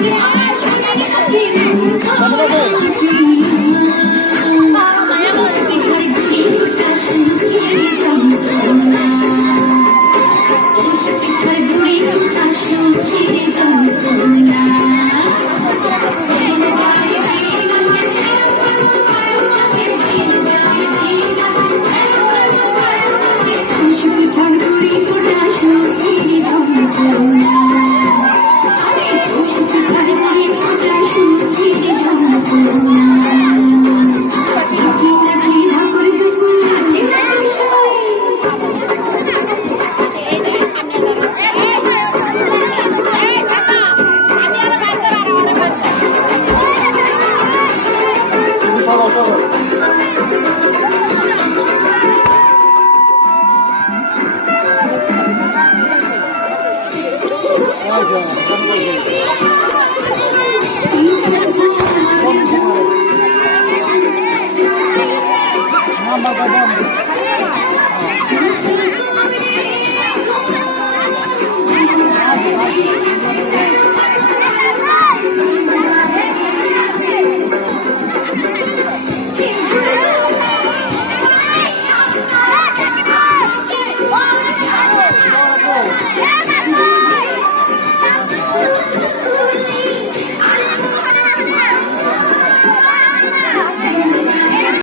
Yeah. Babam.